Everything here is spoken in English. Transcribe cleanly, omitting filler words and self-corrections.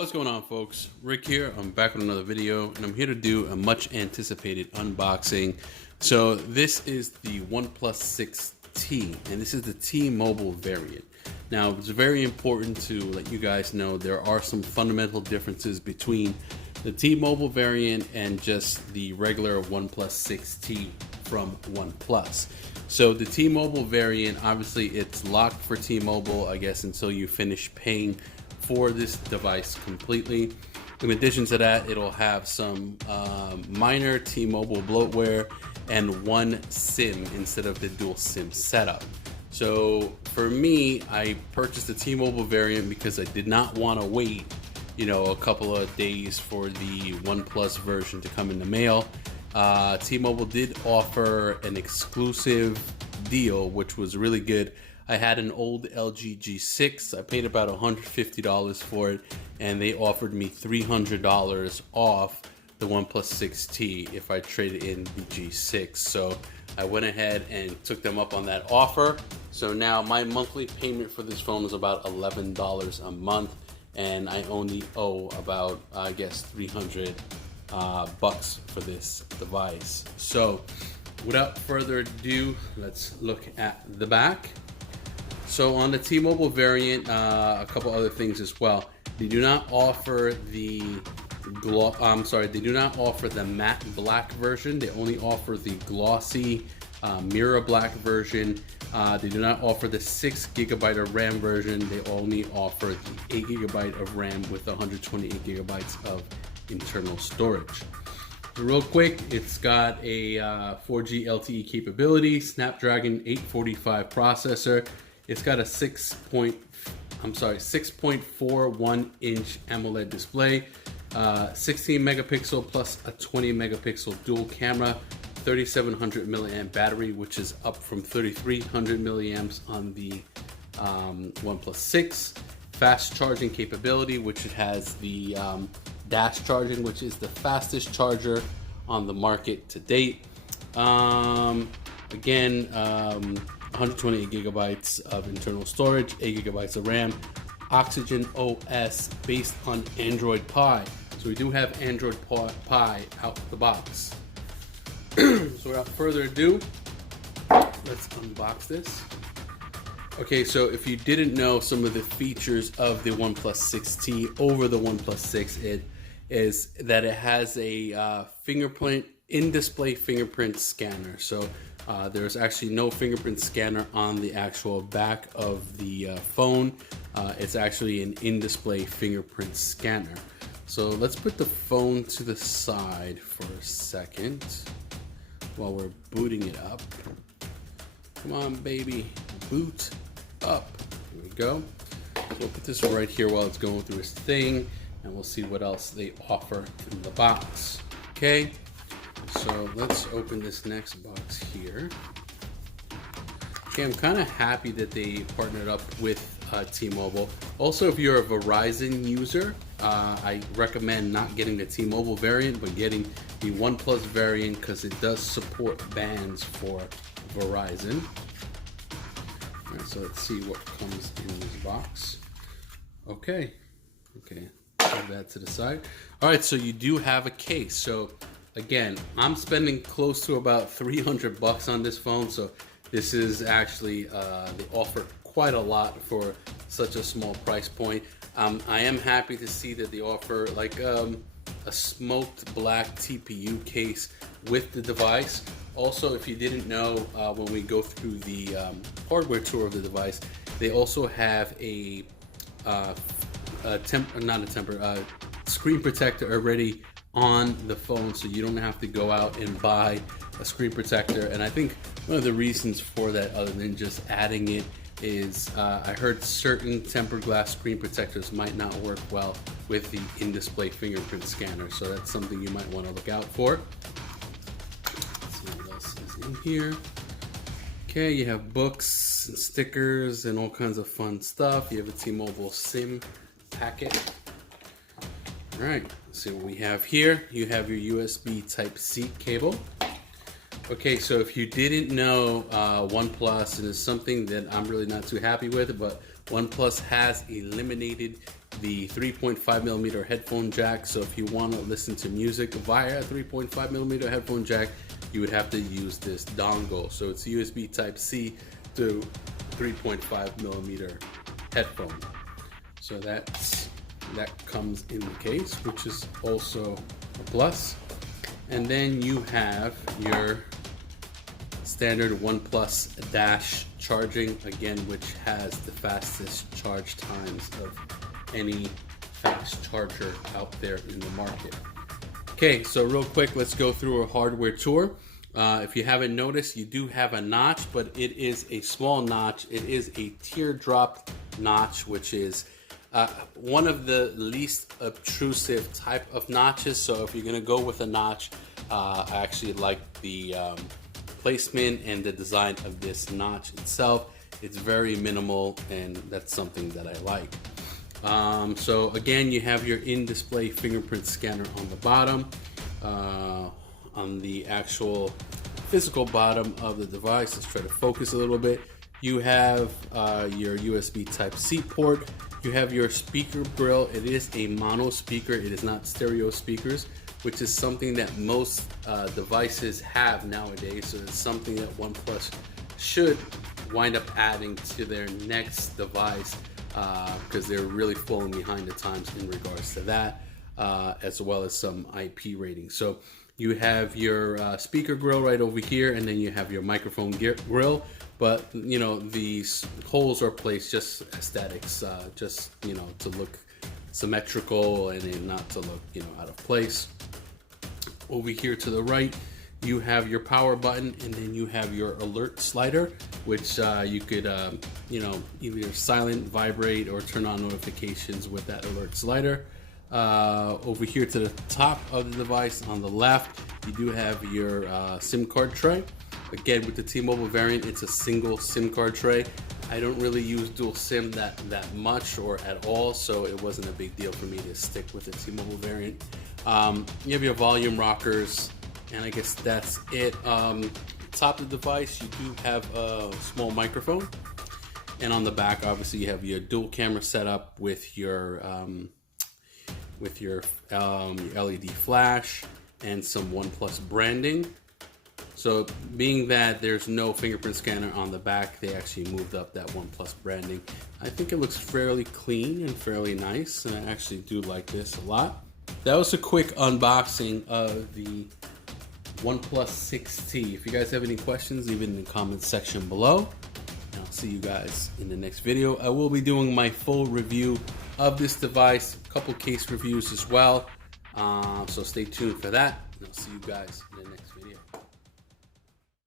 What's going on, folks? Rick here. I'm back with another video, and I'm here to do a much anticipated unboxing. So this is the Oneplus 6T, and this is the T-Mobile variant. Now, it's very important to let you guys know there are some fundamental differences between the T-Mobile variant and just the regular Oneplus 6T from Oneplus. So the T-Mobile variant, obviously it's locked for T-Mobile, I guess, until you finish paying for this device completely. In addition to that, it'll have some minor T-Mobile bloatware and one SIM instead of the dual SIM setup. So for me, I purchased the T-Mobile variant because I did not want to wait, a couple of days for the OnePlus version to come in the mail. T-Mobile did offer an exclusive deal, which was really good. I had an old LG G6. I paid about $150 for it, and they offered me $300 off the OnePlus 6T if I traded in the G6. So I went ahead and took them up on that offer. So now my monthly payment for this phone is about $11 a month, and I only owe about, I guess, 300 bucks for this device. So without further ado, let's look at the back. So on the T-Mobile variant, a couple other things as well. They do not offer the they do not offer the matte black version. They only offer the glossy mirror black version. They do not offer the 6 GB of RAM version. They only offer the 8 GB of RAM with 128 GB of internal storage. Real quick, it's got a 4G LTE capability, Snapdragon 845 processor. It's got a 6.41 inch AMOLED display, 16 megapixel plus a 20 megapixel dual camera, 3700 milliamp battery, which is up from 3300 milliamps on the OnePlus 6. Fast charging capability, which it has the dash charging, which is the fastest charger on the market to date. 128 gigabytes of internal storage, 8 gigabytes of RAM, Oxygen OS based on Android Pie. So we do have Android Pie out the box. So without further ado, let's unbox this. Okay, so if you didn't know some of the features of the OnePlus 6T over the OnePlus 6, it is that it has a in-display fingerprint scanner. So there's actually no fingerprint scanner on the actual back of the phone. It's actually an in-display fingerprint scanner. So let's put the phone to the side for a second while we're booting it up. Come on, baby, boot up. Here we go. So we'll put this right here while it's going through its thing, and we'll see what else they offer in the box. Okay. So let's open this next box here. Okay, I'm kind of happy that they partnered up with T-Mobile. Also, if you're a Verizon user, I recommend not getting the T-Mobile variant, but getting the OnePlus variant because it does support bands for Verizon. All right, so let's see what comes in this box. Okay, put that to the side. All right, so you do have a case. So again, I'm spending close to about 300 bucks on this phone, so this is actually, they offer quite a lot for such a small price point. I am happy to see that they offer like a smoked black TPU case with the device. Also, if you didn't know, when we go through the hardware tour of the device, they also have a screen protector already on the phone, so you don't have to go out and buy a screen protector. And I think one of the reasons for that, other than just adding it, is I heard certain tempered glass screen protectors might not work well with the in-display fingerprint scanner, so that's something you might want to look out for. Let's see what else is in here. Okay, you have books and stickers and all kinds of fun stuff. You have a T-Mobile SIM packet. All right, let's see what we have here. You have your USB Type-C cable. Okay, so if you didn't know, OnePlus, and it's something that I'm really not too happy with, but OnePlus has eliminated the 3.5mm headphone jack. So if you want to listen to music via a 3.5mm headphone jack, you would have to use this dongle. So it's USB Type-C to 3.5mm headphone. So that comes in the case, which is also a plus. And then you have your standard Oneplus Dash charging, again, which has the fastest charge times of any fast charger out there in the market. Okay, so real quick, let's go through a hardware tour. If you haven't noticed, you do have a notch, but it is a small notch. It is a teardrop notch, which is one of the least obtrusive type of notches. So if you're gonna go with a notch, I actually like the placement and the design of this notch itself. It's very minimal, and that's something that I like. So again, you have your in-display fingerprint scanner on the bottom. On the actual physical bottom of the device, let's try to focus a little bit. You have your USB Type-C port. You have your speaker grill. It is a mono speaker. It is not stereo speakers, which is something that most devices have nowadays. So it's something that OnePlus should wind up adding to their next device, because they're really falling behind the times in regards to that, as well as some IP ratings. So you have your speaker grill right over here, and then you have your microphone grill. But you know, these holes are placed just aesthetics, just, you know, to look symmetrical and not to look, you know, out of place. Over here to the right, you have your power button, and then you have your alert slider, which you could, you know, either silent, vibrate, or turn on notifications with that alert slider. Over here to the top of the device on the left, you do have your SIM card tray. Again, with the T-Mobile variant, it's a single SIM card tray. I don't really use dual SIM that much or at all, so it wasn't a big deal for me to stick with the T-Mobile variant. You have your volume rockers, and I guess that's it. Top of the device, you do have a small microphone, and on the back, obviously, you have your dual camera setup with your LED flash and some OnePlus branding. So being that there's no fingerprint scanner on the back, they actually moved up that OnePlus branding. I think it looks fairly clean and fairly nice, and I actually do like this a lot. That was a quick unboxing of the OnePlus 6T. If you guys have any questions, leave it in the comment section below. And I'll see you guys in the next video. I will be doing my full review of this device, a couple case reviews as well. So stay tuned for that, and I'll see you guys in the next video.